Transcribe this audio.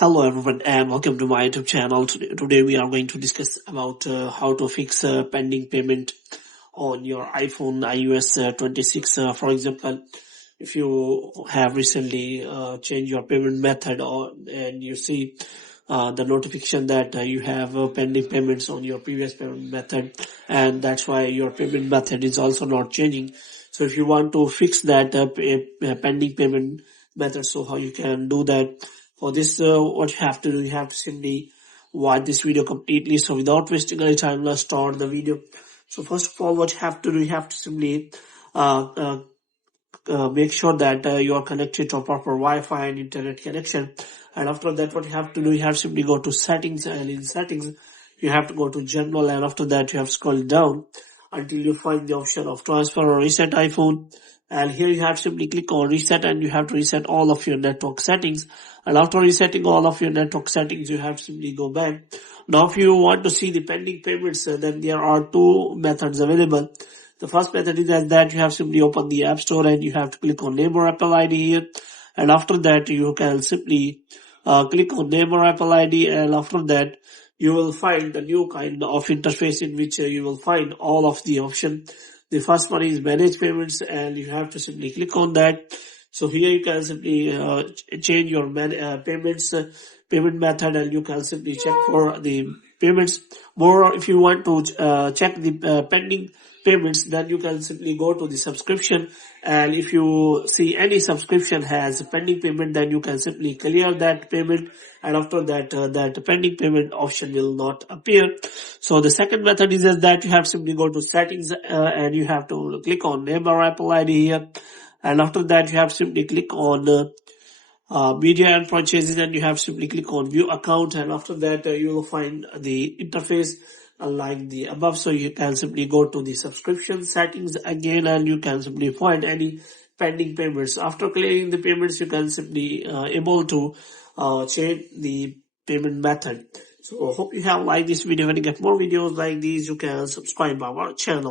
Hello everyone and welcome to my YouTube channel. Today we are going to discuss about how to fix pending payment on your iPhone iOS 26. For example, if you have recently changed your payment method and you see the notification that you have pending payments on your previous payment method, and that's why your payment method is also not changing. So if you want to fix that pending payment method, so how you can do that? For this, what you have to do, you have to simply watch this video completely. So without wasting any time, let's start the video. So first of all, what you have to do, you have to simply uh, uh, make sure that you are connected to a proper Wi-Fi and internet connection. And after that, what you have to do, you have to simply go to settings, and in settings, you have to go to general, and after that, you have to scroll down until you find the option of transfer or reset iPhone. And here you have to simply click on reset, and you have to reset all of your network settings. And after resetting all of your network settings, you have to simply go back. Now, if you want to see the pending payments, then there are two methods available. The first method is that you have simply open the App Store and you have to click on name or Apple ID here. And after that, you can simply click on name or Apple ID, and after that, you will find the new kind of interface in which you will find all of the options. The first one is manage payments, and you have to simply click on that. So here you can simply change your payment method, and you can simply check for the payments. More, if you want to check the pending payments, then you can simply go to the subscription, and if you see any subscription has pending payment, then you can simply clear that payment, and after that that pending payment option will not appear. So the second method is that you have to simply go to settings, and you have to click on name or Apple ID here, and after that you have to simply click on media and purchases, and you have to simply click on view account, and after that you will find the interface like the above. So you can simply go to the subscription settings again, and you can simply find any pending payments. After clearing the payments, you can simply able to change the payment method. So hope you have liked this video. When you get more videos like these, you can subscribe our channel.